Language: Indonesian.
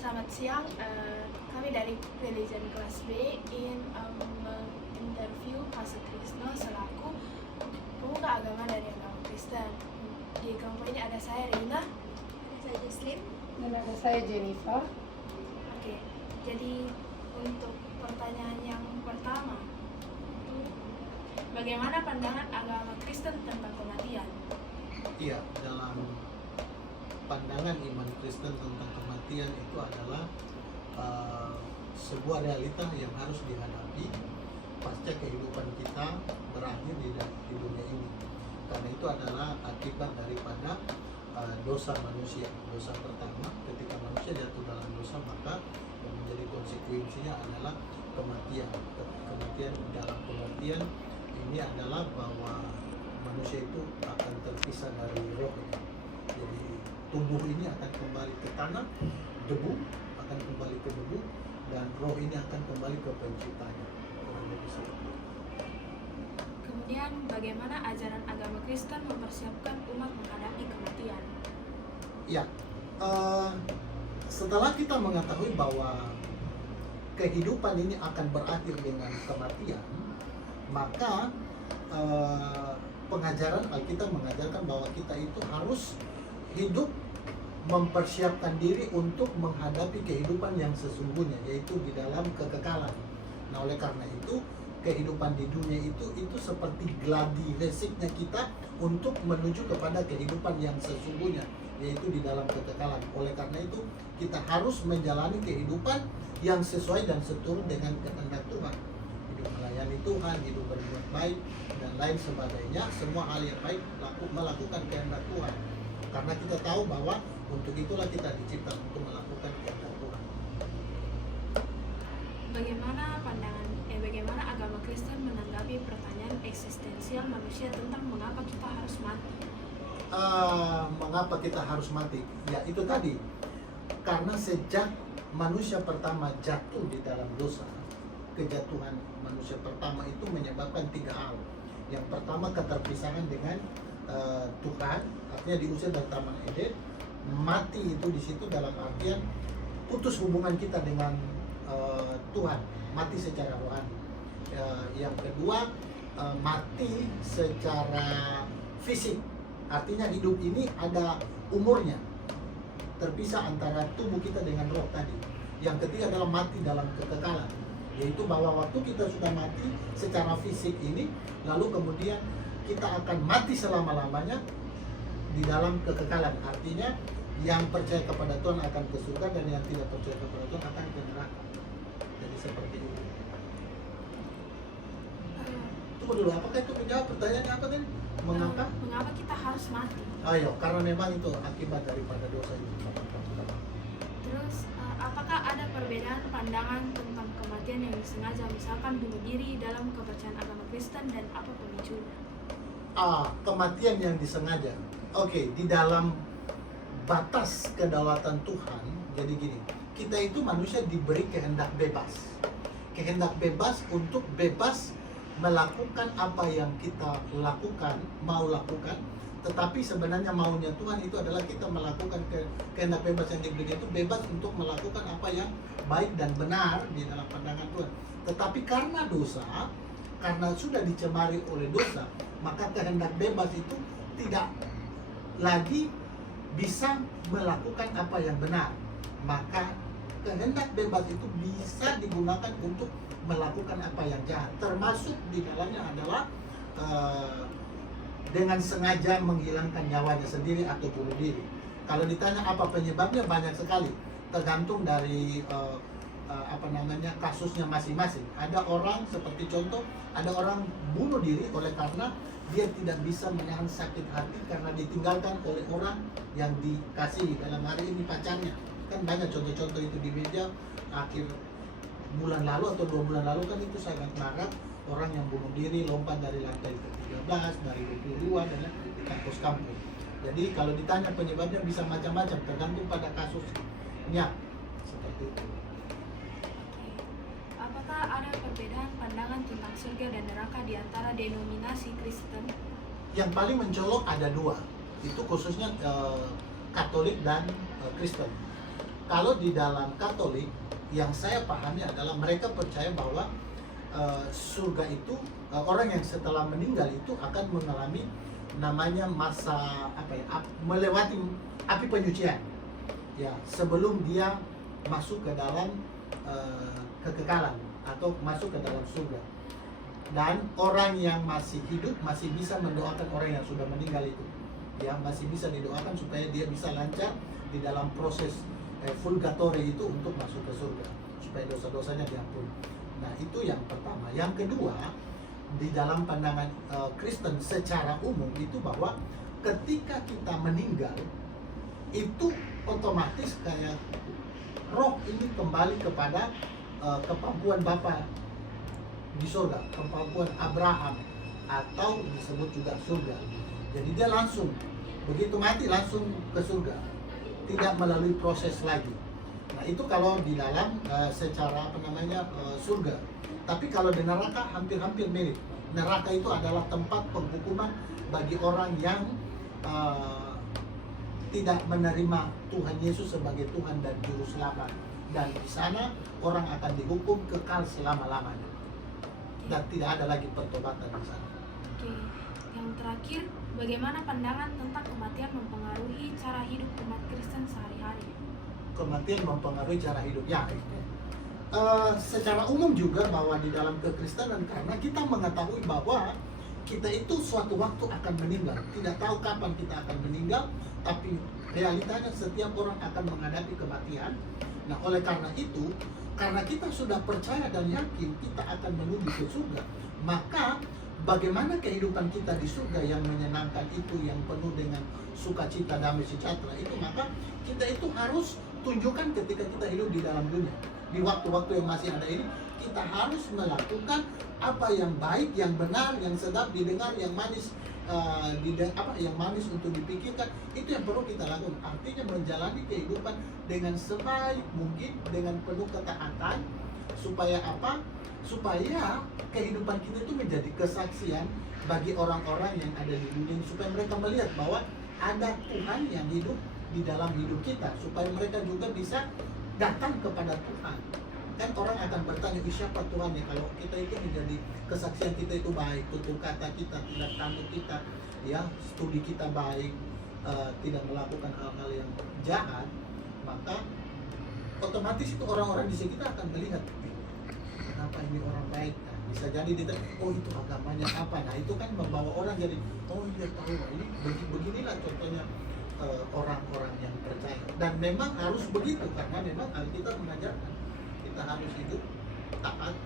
Selamat siang, kami dari Religion kelas B ingin menginterview Pak Sutrisno selaku pemuka agama dari agama Kristen. Di kelompok ini ada saya Rina, Saya Jesslyn. Dan ada saya Jennifer. Oke, jadi untuk pertanyaan yang pertama, bagaimana pandangan agama Kristen tentang kematian? Iya, dalam pandangan iman Kristen tentang kematian itu adalah sebuah realita yang harus dihadapi pasca kehidupan kita berakhir di dunia ini. Karena itu adalah akibat daripada dosa manusia. Dosa pertama, ketika manusia jatuh dalam dosa, maka yang menjadi konsekuensinya adalah kematian. Kematian dalam kematian ini adalah bahwa manusia itu akan terpisah dari rohnya. Jadi tubuh ini akan kembali ke tanah, debu akan kembali ke debu, dan roh ini akan kembali ke penciptanya. Kemudian bagaimana ajaran agama Kristen mempersiapkan umat menghadapi kematian? Ya, setelah kita mengetahui bahwa kehidupan ini akan berakhir dengan kematian, maka pengajaran Alkitab mengajarkan bahwa kita itu harus hidup mempersiapkan diri untuk menghadapi kehidupan yang sesungguhnya, yaitu di dalam kekekalan. Nah, oleh karena itu kehidupan di dunia itu seperti gladi resipnya kita untuk menuju kepada kehidupan yang sesungguhnya, yaitu di dalam kekekalan. Oleh karena itu kita harus menjalani kehidupan yang sesuai dan seturut dengan kehendak Tuhan. Hidup melayani Tuhan, hidup berbuat baik, dan lain sebagainya. Semua hal yang baik melakukan kehendak Tuhan. Karena kita tahu bahwa untuk itulah kita dicipta, untuk melakukan kehendak Tuhan. Bagaimana agama Kristen menanggapi pertanyaan eksistensial manusia tentang mengapa kita harus mati? Mengapa kita harus mati? Ya itu tadi, karena sejak manusia pertama jatuh di dalam dosa, kejatuhan manusia pertama itu menyebabkan 3 hal. Yang pertama, keterpisahan dengan Tuhan, artinya diusir dari Taman Eden. Mati itu di situ dalam artian putus hubungan kita dengan Tuhan, mati secara rohani. Yang kedua, mati secara fisik, artinya hidup ini ada umurnya, terpisah antara tubuh kita dengan roh tadi. Yang ketiga adalah mati dalam kekekalan, yaitu bahwa waktu kita sudah mati secara fisik ini, lalu kemudian kita akan mati selama-lamanya di dalam kekekalan. Artinya yang percaya kepada Tuhan akan ke surga, dan yang tidak percaya kepada Tuhan akan ke neraka. Jadi seperti itu. Tunggu dulu, apakah itu menjawab pertanyaannya apa tadi? Mengapa? Mengapa kita harus mati? Ayo, karena memang itu akibat daripada dosa itu. Terus, apakah ada perbedaan pandangan tentang kematian yang disengaja, misalkan bunuh diri dalam kepercayaan agama Kristen, dan apa pemicunya? Kematian yang disengaja. Oke, di dalam batas kedaulatan Tuhan, jadi gini, kita itu manusia diberi kehendak bebas. Kehendak bebas untuk bebas melakukan apa yang kita lakukan, mau lakukan. Tetapi sebenarnya maunya Tuhan itu adalah kita melakukan kehendak bebas yang diberi itu bebas untuk melakukan apa yang baik dan benar di dalam pandangan Tuhan. Tetapi karena dosa, karena sudah dicemari oleh dosa, maka kehendak bebas itu tidak lagi bisa melakukan apa yang benar. Maka kehendak bebas itu bisa digunakan untuk melakukan apa yang jahat. Termasuk di dalamnya adalah dengan sengaja menghilangkan nyawanya sendiri atau bunuh diri. Kalau ditanya apa penyebabnya, banyak sekali. Tergantung dari kasusnya masing-masing. Ada orang, seperti contoh, ada orang bunuh diri oleh karena dia tidak bisa menahan sakit hati karena ditinggalkan oleh orang yang dikasihi, dalam hari ini pacarnya. Kan banyak contoh-contoh itu di media. Akhir bulan lalu atau 2 bulan lalu kan itu sangat marak, orang yang bunuh diri lompat dari lantai ke-13, dari 22 dan di kampus-kampus. Jadi kalau ditanya penyebabnya bisa macam-macam, tergantung pada kasusnya. Seperti itu. Apakah ada perbedaan pandangan tentang surga dan neraka di antara denominasi Kristen? Yang paling mencolok ada 2, itu khususnya Katolik dan Kristen. Kalau di dalam Katolik yang saya pahami adalah mereka percaya bahwa surga itu orang yang setelah meninggal itu akan mengalami namanya masa melewati api penyucian ya sebelum dia masuk ke dalam kekekalan atau masuk ke dalam surga. Dan orang yang masih hidup masih bisa mendoakan orang yang sudah meninggal itu ya, masih bisa didoakan supaya dia bisa lancar di dalam proses purgatory itu untuk masuk ke surga, supaya dosa-dosanya diampuni. Nah itu yang pertama. Yang kedua, di dalam pandangan Kristen secara umum itu bahwa ketika kita meninggal itu otomatis kayak roh ini kembali kepada kemampuan Bapa di surga, kemampuan Abraham atau disebut juga surga. Jadi dia langsung begitu mati langsung ke surga, tidak melalui proses lagi. Nah itu kalau di dalam secara surga. Tapi kalau di neraka hampir-hampir mirip. Neraka itu adalah tempat penghukuman bagi orang yang tidak menerima Tuhan Yesus sebagai Tuhan dan Juru Selamat. Dan di sana orang akan dihukum kekal selama-lamanya. Dan tidak ada lagi pertobatan di sana. Oke, yang terakhir, bagaimana pandangan tentang kematian mempengaruhi cara hidup umat Kristen sehari-hari? Kematian mempengaruhi cara hidup ya. Secara umum juga bahwa di dalam kekristenan karena kita mengetahui bahwa kita itu suatu waktu akan meninggal. Tidak tahu kapan kita akan meninggal, tapi realitanya setiap orang akan menghadapi kematian. Nah, oleh karena itu, karena kita sudah percaya dan yakin kita akan menuju ke surga, maka bagaimana kehidupan kita di surga yang menyenangkan itu, yang penuh dengan sukacita, damai sejahtera itu, maka kita itu harus tunjukkan ketika kita hidup di dalam dunia. Di waktu-waktu yang masih ada ini, kita harus melakukan apa yang baik, yang benar, yang sedap didengar, yang manis, yang manis untuk dipikirkan. Itu yang perlu kita lakukan. Artinya menjalani kehidupan dengan sebaik mungkin, dengan penuh ketaatan, supaya apa? Supaya kehidupan kita itu menjadi kesaksian bagi orang-orang yang ada di dunia, supaya mereka melihat bahwa ada Tuhan yang hidup di dalam hidup kita, supaya mereka juga bisa datang kepada Tuhan. Kan orang akan bertanya, siapa Tuhan ya? Kalau kita itu menjadi kesaksian kita itu baik, tutur kata kita, tindak tanduk kita, ya, studi kita baik, tidak melakukan hal-hal yang jahat, maka otomatis itu orang-orang di sekitar akan melihat, kenapa ini orang baik? Nah, bisa jadi oh itu agamanya apa? Nah itu kan membawa orang jadi, oh iya tahu, ini beginilah contohnya orang-orang yang percaya. Dan memang harus begitu karena memang Alkitab mengajarkan kita harus hidup taat